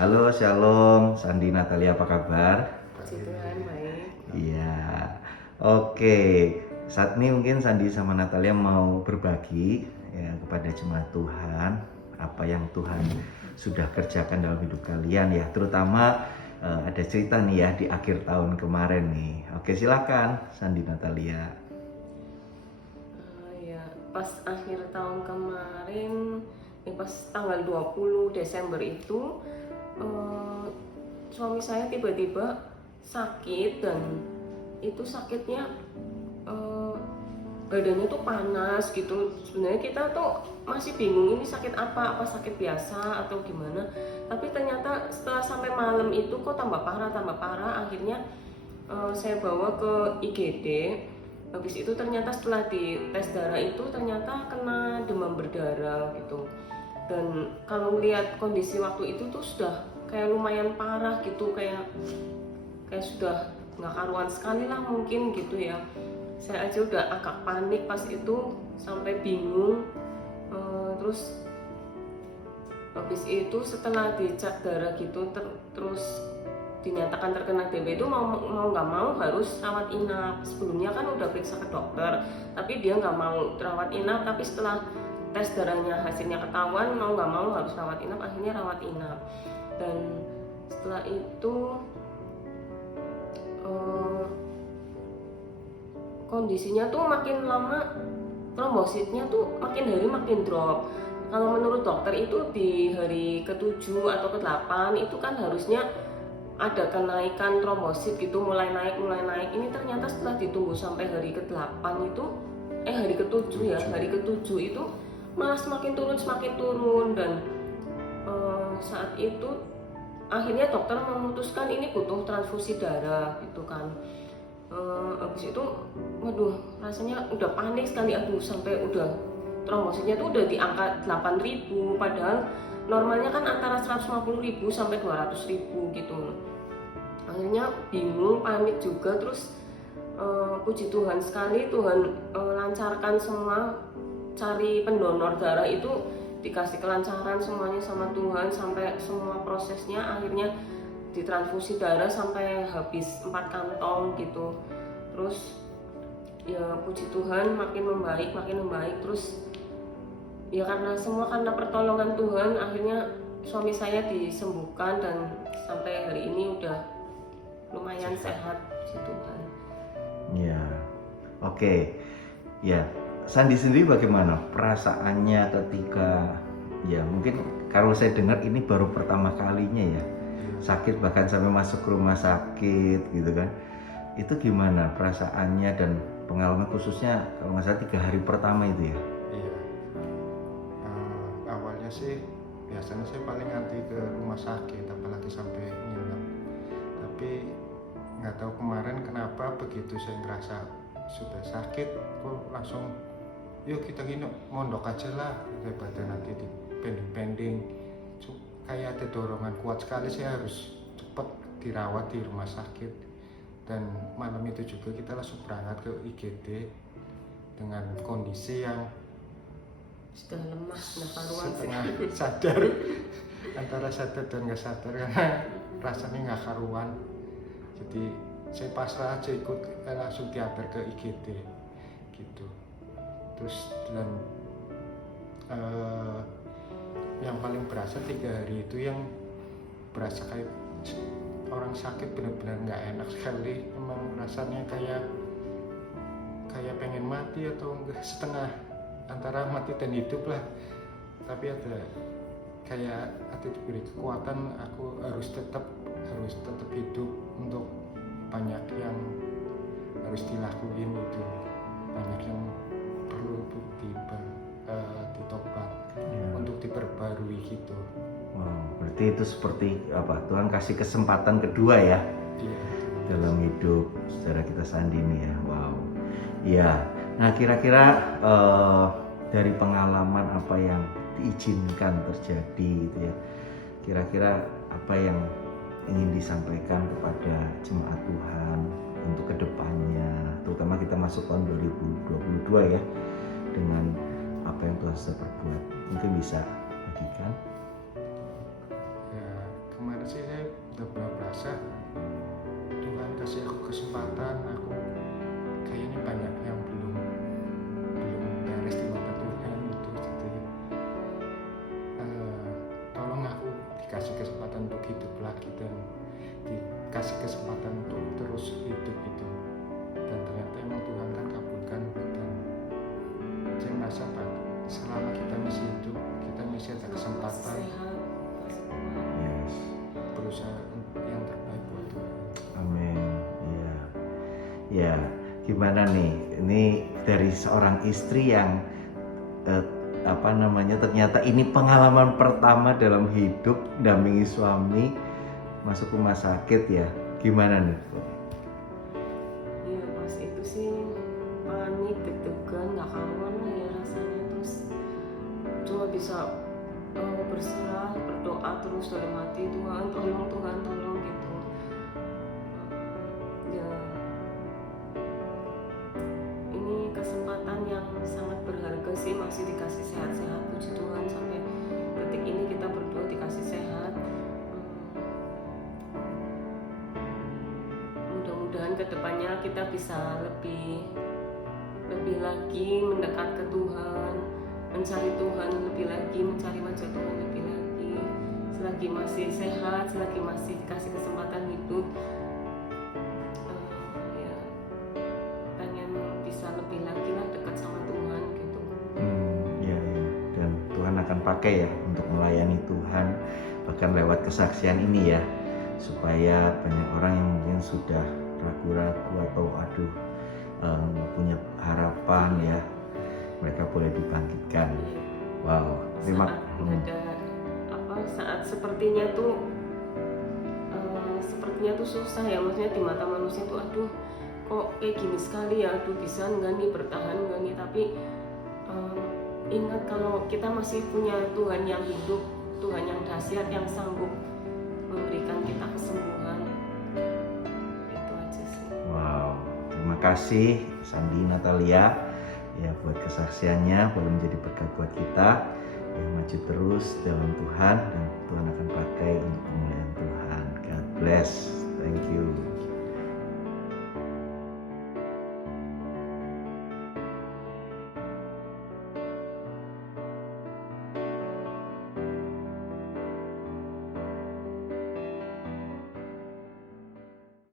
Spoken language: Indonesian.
Halo, Shalom, Sandi Natalia, apa kabar? Puji Tuhan, baik. Iya, oke. Saat ini mungkin Sandi sama Natalia mau berbagi ya kepada jemaat Tuhan apa yang Tuhan sudah kerjakan dalam hidup kalian ya, terutama ada cerita nih ya di akhir tahun kemarin nih. Oke, silakan Sandi Natalia. Ya, pas akhir tahun kemarin, pas tanggal 20 Desember itu, suami saya tiba-tiba sakit dan itu sakitnya badannya tuh panas gitu. Sebenarnya kita tuh masih bingung ini sakit apa sakit biasa atau gimana. Tapi ternyata setelah sampai malam itu kok tambah parah. Akhirnya saya bawa ke IGD. Habis itu ternyata setelah di tes darah itu ternyata kena demam berdarah gitu. Dan kalau lihat kondisi waktu itu tuh sudah kayak lumayan parah gitu, kayak sudah nggak karuan sekali lah mungkin gitu ya. Saya aja udah agak panik pas itu, sampai bingung. Terus habis itu setelah dicek darah gitu terus dinyatakan terkena TB itu mau nggak mau harus rawat inap. Sebelumnya kan udah periksa ke dokter, tapi dia nggak mau rawat inap. Tapi setelah tes darahnya hasilnya ketahuan, mau nggak mau harus rawat inap. Akhirnya rawat inap. Dan setelah itu kondisinya tuh makin lama trombositnya tuh makin hari makin drop. Kalau menurut dokter itu di hari ke-7 atau ke-8 itu kan harusnya ada kenaikan trombosit gitu, mulai naik. Ini ternyata setelah ditunggu sampai hari ke-8 itu hari ke-7 ya, hari ke-7 itu malah semakin turun dan saat itu akhirnya dokter memutuskan ini butuh transfusi darah gitu kan. Habis itu waduh, rasanya udah panik sekali, sampai udah trombositnya tuh udah di angka 8.000, padahal normalnya kan antara 150.000 sampai 200.000 gitu. Akhirnya bingung, panik juga. Terus puji Tuhan sekali, Tuhan lancarkan semua, cari pendonor darah itu dikasih kelancaran semuanya sama Tuhan, sampai semua prosesnya akhirnya ditransfusi darah sampai habis 4 kantong gitu. Terus ya puji Tuhan makin membaik. Terus ya karena pertolongan Tuhan, akhirnya suami saya disembuhkan dan sampai hari ini udah lumayan sehat, puji Tuhan. Ya, oke. Ya, Sandi sendiri bagaimana perasaannya ketika ya mungkin kalau saya dengar ini baru pertama kalinya ya sakit, bahkan sampai masuk rumah sakit gitu kan. Itu gimana perasaannya dan pengalaman, khususnya kalau nggak salah 3 hari pertama itu ya? Iya. Awalnya sih biasanya saya paling anti ke rumah sakit, apalagi sampai nginep. Tapi nggak tahu kemarin kenapa begitu saya ngerasa sudah sakit, kok langsung yuk kita nginep, mondok aja lah daripada nanti di pending. Kayak ada dorongan kuat sekali, saya harus cepat dirawat di rumah sakit. Dan malam itu juga kita langsung berangkat ke IGD dengan kondisi yang Sudah lemah, karuan setengah sadar, antara sadar dan nggak sadar karena rasanya nggak karuan. Jadi saya pasrah aja, ikut langsung diantar ke IGD gitu. Terus dan yang paling berasa 3 hari itu yang berasa kayak orang sakit, benar-benar nggak enak sekali. Emang rasanya kayak pengen mati atau enggak, setengah antara mati dan hidup lah. Tapi ada kayak diberi kekuatan, aku harus tetap hidup. Untuk banyak yang harus dilakuin itu, banyak yang perlu ditobat untuk diperbarui gitu. Wow, berarti itu seperti apa? Tuhan kasih kesempatan kedua ya? Iya. Dalam hidup saudara kita Sandi ini ya. Wow. Iya. Nah, kira-kira dari pengalaman apa yang diizinkan terjadi gitu ya. Kira-kira apa yang ingin disampaikan kepada jemaat Tuhan untuk kedepannya, terutama kita masuk tahun 2022 ya, dengan apa yang Tuhan sudah perbuat. Mungkin bisa bagikan. Ya, kemarin benar-benar berasa Tuhan kasih aku kesempatan, aku kayaknya banyak yang belum beres di mata Tuhan gitu ya. Tolong aku dikasih kesempatan untuk hidup lagi dan dikasih kesempatan untuk terus hidup itu, dan ternyata emang Tuhan kan kabulkan. Dan saya merasa Pak, selama kita masih hidup, kita masih ada kesempatan Sehat, kasih Tuhan. Yes. berusaha yang terbaik buat Tuhan. Amin. Iya. Ya, gimana nih? Ini dari seorang istri yang ternyata ini pengalaman pertama dalam hidup dampingi suami masuk rumah sakit ya. Gimana nih? Iya pas itu sih panik, deg-degan, nggak karuan lah ya rasanya. Terus cuma bisa berserah, berdoa terus dalam hati, Tuhan tolong gitu. Ya ini kesempatan yang sangat berharga sih, masih dikasih sehat-sehat, puji Tuhan sampai detik ini kita berdua dikasih sehat. Mudah-mudahan kedepannya kita bisa lebih lagi mendekat ke Tuhan, mencari Tuhan lebih lagi, mencari wajah Tuhan lebih lagi. Selagi masih sehat, selagi masih dikasih kesempatan hidup, ya pengen bisa lebih lagi lah dekat sama Tuhan gitu. Ya. Dan Tuhan akan pakai ya untuk melayani Tuhan, bahkan lewat kesaksian ini ya, supaya banyak orang yang mungkin sudah ragu-ragu atau punya harapan ya, mereka boleh dibangkitkan. Wow, Saat sepertinya tuh susah ya, maksudnya di mata manusia tuh aduh kok kayak gini sekali ya, aduh bisa nggak nih, bertahan nggak nih, tapi ingat kalau kita masih punya Tuhan yang hidup, Tuhan yang dahsyat, yang sanggup memberikan kita kesembuhan. Itu aja sih. Wow, terima kasih Sandi Natalia ya buat kesaksiannya, boleh menjadi berkat buat kita ya, maju terus dalam Tuhan dan Tuhan akan pakai untuk kemuliaan Tuhan. God bless, thank you.